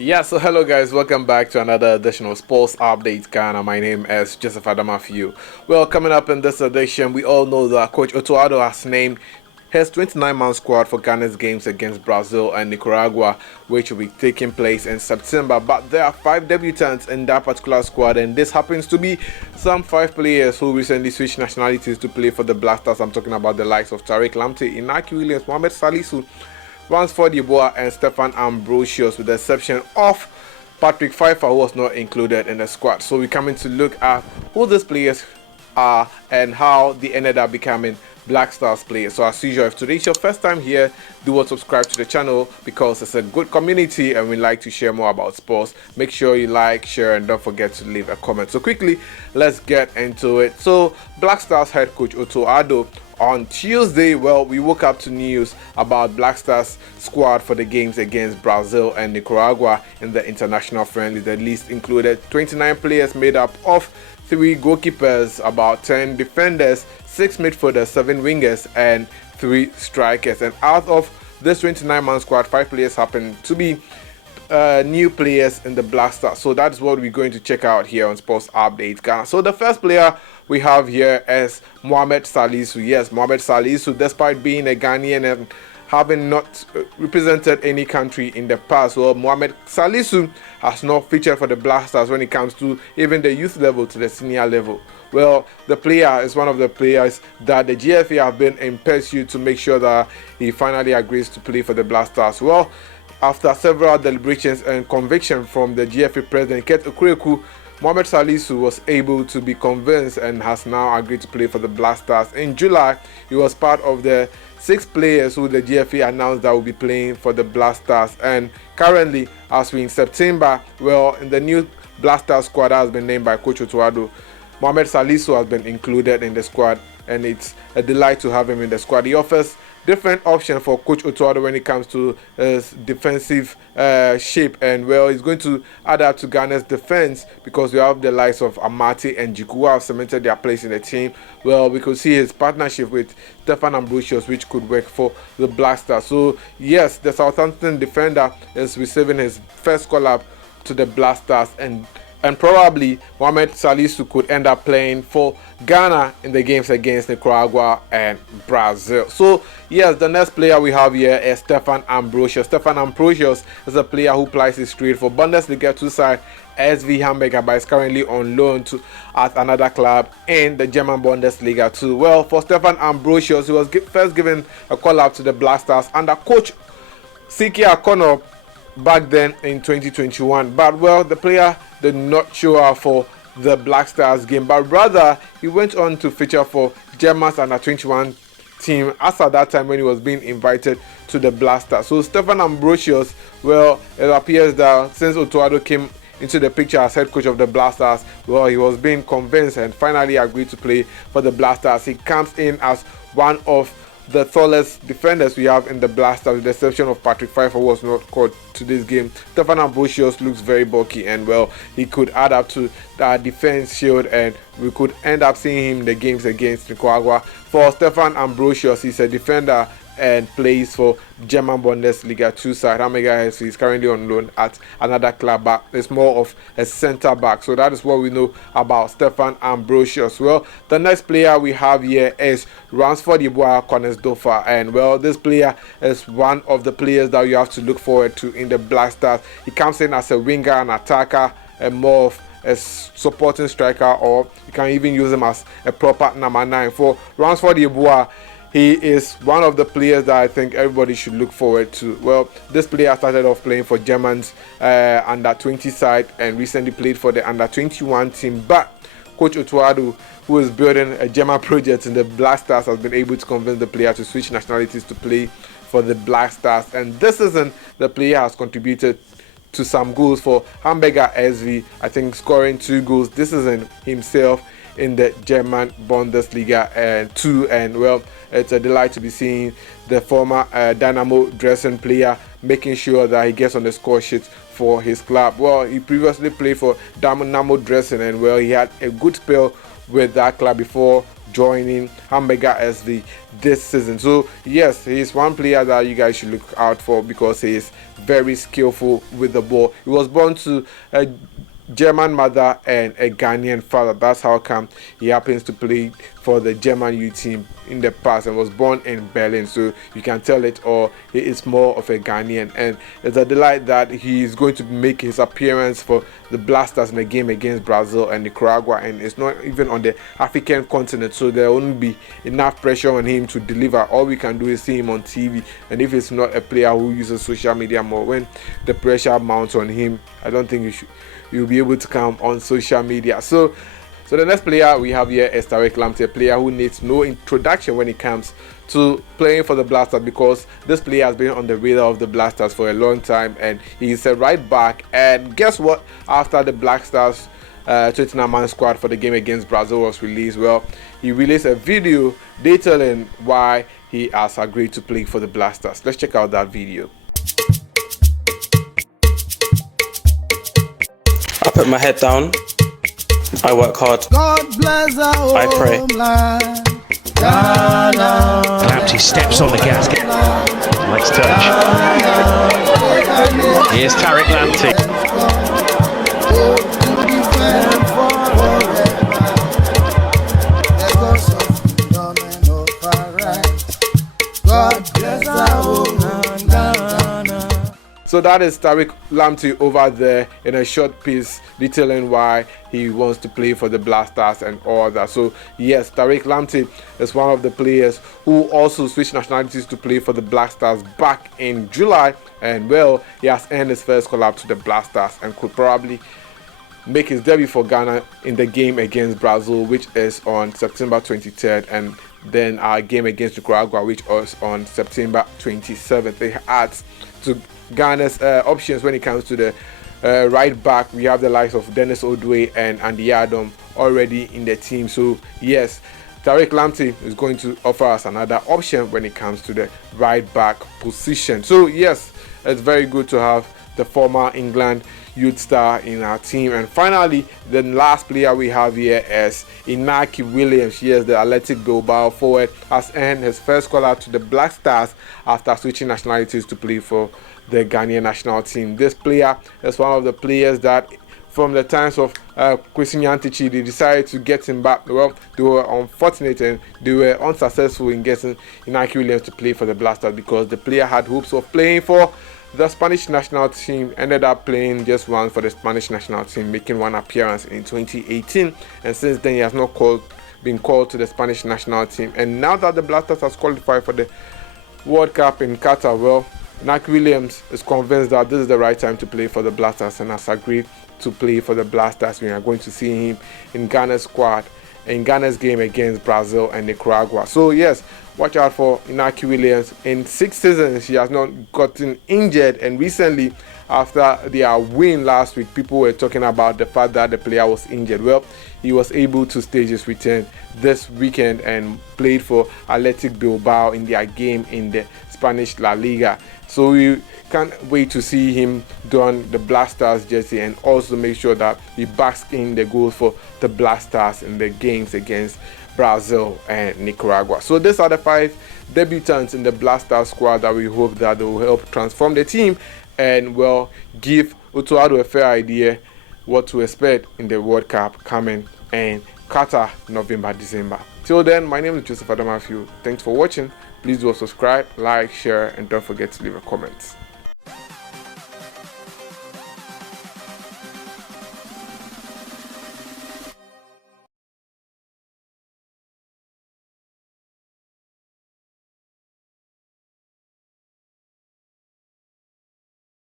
Yeah, so hello guys, welcome back to another edition of Sports Update Ghana. My name is Joseph Adamafiu. Well, coming up in this edition, we all know that Coach Otoado has named his 29-man squad for Ghana's games against Brazil and Nicaragua, which will be taking place in September. But there are 5 debutants in that particular squad, and this happens to be some 5 players who recently switched nationalities to play for the Blasters. I'm talking about the likes of Tariq Lamptey, Inaki Williams, Mohammed Salisu, Ransford, Yeboah, and Stephan Ambrosius, with the exception of Patrick Pfeiffer, who was not included in the squad. So we're coming to look at who these players are and how they ended up becoming Black Stars players. So as usual, if today is your first time here, do what subscribe to the channel because it's a good community and we like to share more about sports. Make sure you like, share, and don't forget to leave a comment. So quickly, let's get into it. So Black Stars head coach Otoado on Tuesday, well, we woke up to news about Black Stars squad for the games against Brazil and Nicaragua in the international friendly. The list included 29 players made up of 3 goalkeepers, about 10 defenders, 6 midfielders, 7 wingers, and 3 strikers. And out of this 29-man squad, 5 players happen to be new players in the Black Stars. So that's what we're going to check out here on Sports Update Ghana. So the first player we have here is Mohammed Salisu. Yes, Mohammed Salisu, despite being a Ghanaian and having not represented any country in the past, well, Mohammed Salisu has not featured for the Black Stars when it comes to even the youth level to the senior level. Well, the player is one of the players that the GFA have been in pursuit to make sure that he finally agrees to play for the Black Stars. Well, after several deliberations and conviction from the GFA president, Ket Okureku, Mohammed Salisu was able to be convinced and has now agreed to play for the Black Stars. In July, he was part of the 6 players who the GFA announced that will be playing for the Black Stars. And currently, as we in September, well, in the new Black Stars squad that has been named by Coach Otoado, Mohammed Salisu has been included in the squad, and it's a delight to have him in the squad. He offers different option for Coach Otoado when it comes to his defensive shape, and well, he's going to add up to Ghana's defense because we have the likes of Amati and Jiku who have cemented their place in the team. Well, we could see his partnership with Stephan Ambrosius, which could work for the Black Stars. So yes, the Southampton defender is receiving his first call-up to the Black Stars, and probably Mohammed Salisu could end up playing for Ghana in the games against Nicaragua and Brazil. So yes, the next player we have here is Stephan Ambrosius. Stephan Ambrosius is a player who plies his trade for Bundesliga 2 side SV Hamburger, but is currently on loan at another club in the German Bundesliga 2. Well, for Stephan Ambrosius, he was first given a call up to the Black Stars under coach Siki Akono back then in 2021, but well, the player did not show up for the Black Stars game, but rather he went on to feature for Germany's under-21 team as at that time when he was being invited to the Black Stars. So Stephan Ambrosius, well, it appears that since Otoado came into the picture as head coach of the Black Stars, well, he was being convinced and finally agreed to play for the Black Stars. He comes in as one of the tallest defenders we have in the Black Stars, with the exception of Patrick Pfeiffer, who was not called to this game. Stephan Ambrosius looks very bulky, and well, he could add up to that defense shield, and we could end up seeing him in the games against Nicaragua. For Stephan Ambrosius, he's a defender and plays for German Bundesliga 2 side. He's currently on loan at another club, but it's more of a center back. So that is what we know about Stephan Ambrosius. Well, the next player we have here is Ransford Yeboah Königsdörffer, and well, this player is one of the players that you have to look forward to in the Black Stars. He comes in as a winger, an attacker, and more of a supporting striker, or you can even use him as a proper number 9. For Ransford Yeboah, he is one of the players that I think everybody should look forward to. Well, this player started off playing for Germany's under-20 side and recently played for the under-21 team. But Coach Otoado, who is building a German project in the Black Stars, has been able to convince the player to switch nationalities to play for the Black Stars. And this season, the player has contributed to some goals for Hamburger SV, I think scoring 2 goals this season himself in the German Bundesliga 2, and well, it's a delight to be seeing the former Dynamo Dresden player making sure that he gets on the score sheet for his club. Well, he previously played for Dynamo Dresden, and well, he had a good spell with that club before joining Hamburger SV this season. So yes, he is one player that you guys should look out for because he is very skillful with the ball. He was born to a German mother and a Ghanaian father. That's how come he happens to play for the German U team in the past and was born in Berlin. So you can tell it, or he is more of a Ghanaian. And it's a delight that he is going to make his appearance for the Blasters in the game against Brazil and Nicaragua. And it's not even on the African continent, so there won't be enough pressure on him to deliver. All we can do is see him on TV. And if it's not a player who uses social media more, when the pressure mounts on him, I don't think you'll be able to come on social media. So the next player we have here is Tariq Lamptey, a player who needs no introduction when it comes to playing for the Blasters, because this player has been on the radar of the Blasters for a long time, and he's a right back. And guess what? After the Black Stars 29-man squad for the game against Brazil was released, well, he released a video detailing why he has agreed to play for the Blasters. Let's check out that video. I put my head down, I work hard, God bless I pray. Lamptey steps on the gas. Nice touch. Here's Tariq Lamptey. So that is Tariq Lamptey over there in a short piece detailing why he wants to play for the Blasters and all that. So yes, Tariq Lamptey is one of the players who also switched nationalities to play for the Blasters back in July, and well, he has earned his first call up to the Blasters and could probably make his debut for Ghana in the game against Brazil, which is on September 23rd, and then our game against Nicaragua, which was on September 27th. It adds to Ghana's options when it comes to the right back. We have the likes of Dennis Odwe and Andy Adam already in the team. So yes, Tariq Lamptey is going to offer us another option when it comes to the right back position. So yes, it's very good to have the former England youth star in our team. And finally, the last player we have here is Inaki Williams. Yes, the Athletic Bilbao forward has earned his first call out to the Black Stars after switching nationalities to play for the Ghanaian national team. This player is one of the players that from the times of Kwesi Nyantakyi, they decided to get him back. Well, they were unfortunate and they were unsuccessful in getting Inaki Williams to play for the Blasters, because the player had hopes of playing for the Spanish national team, ended up playing just once for the Spanish national team, making one appearance in 2018, and since then he has not been called to the Spanish national team. And now that the Blasters has qualified for the World Cup in Qatar, well, Inaki Williams is convinced that this is the right time to play for the Blasters and has agreed to play for the Blasters. We are going to see him in Ghana's squad in Ghana's game against Brazil and Nicaragua. So yes, watch out for Inaki Williams. In 6 seasons, he has not gotten injured, and recently, after their win last week, people were talking about the fact that the player was injured. Well, he was able to stage his return this weekend and played for Athletic Bilbao in their game in the Spanish La Liga. So we can't wait to see him don the Blasters jersey and also make sure that he backs in the goals for the Blasters in the games against Brazil and Nicaragua. So these are the 5 debutants in the Blaster squad that we hope that they will help transform the team and will give Otoado a fair idea what to expect in the World Cup coming in Qatar, November, December. Till then, my name is Joseph Adamafiu. Thanks for watching. Please do subscribe, like, share, and don't forget to leave a comment.